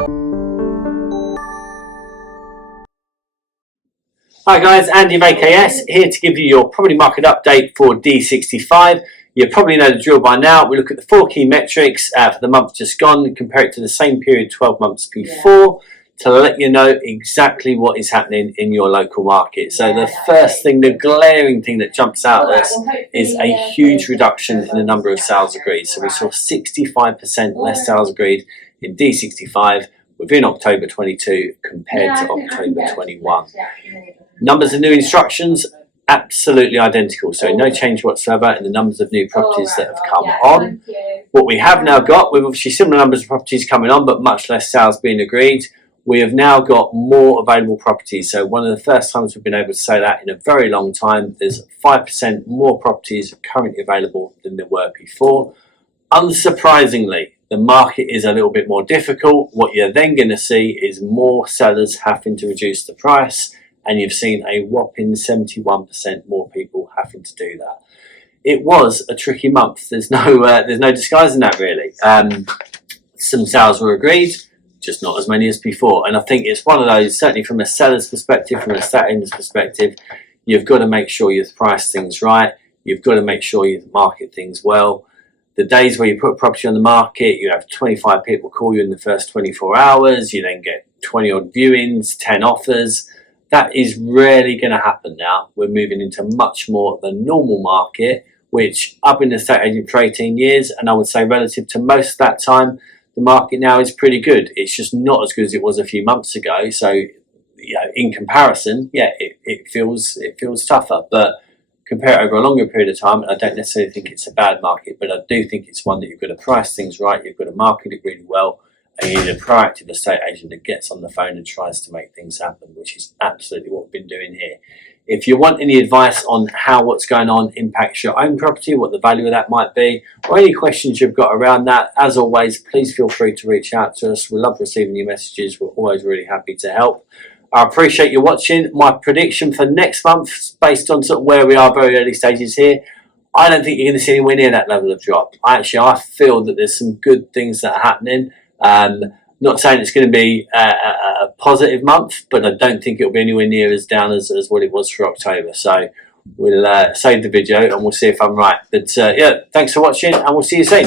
Hi guys, Andy of AKS here to give you your property market update for DE65. You probably know the drill by now. We look at the 4 key metrics for the month just gone and compare it to the same period 12 months before to let you know exactly what is happening in your local market. So the first thing, the glaring thing that jumps out at us is a huge reduction in the number of sales agreed. So we saw 65% less sales agreed in DE65 within October 22 compared to October 21. Numbers of new instructions, absolutely identical, so no change whatsoever in the numbers of new properties that have come on. What we have now got, with obviously similar numbers of properties coming on but much less sales being agreed, we have now got more available properties. So one of the first times we've been able to say that in a very long time. There's 5% more properties currently available than there were before. Unsurprisingly, the market is a little bit more difficult. What you're then going to see is more sellers having to reduce the price, and you've seen a whopping 71% more people having to do that. It was a tricky month. There's no disguising that really. Some sales were agreed, just not as many as before. And I think it's one of those, certainly from a seller's perspective, from a estate agent's perspective, you've got to make sure you price things right. You've got to make sure you market things well. The days where you put a property on the market, you have 25 people call you in the first 24 hours, you then get 20 odd viewings, 10 offers. That is rarely going to happen now. We're moving into much more of a normal market, which I've been an estate agent for 18 years, and I would say relative to most of that time, the market now is pretty good. It's just not as good as it was a few months ago. So, you know, in comparison, yeah, it feels tougher. But compare it over a longer period of time, I don't necessarily think it's a bad market, but I do think it's one that you've got to price things right, you've got to market it really well, and you need a proactive estate agent that gets on the phone and tries to make things happen, which is absolutely what we've been doing here. If you want any advice on how what's going on impacts your own property, what the value of that might be, or any questions you've got around that, as always, please feel free to reach out to us. We love receiving your messages. We're always really happy to help. I appreciate you watching. My prediction for next month, based on sort of where we are, very early stages here, I don't think you're going to see anywhere near that level of drop. I feel that there's some good things that are happening. Not saying it's going to be a positive month, but I don't think it'll be anywhere near as down as what it was for October. So we'll save the video and we'll see if I'm right. But yeah, thanks for watching and we'll see you soon.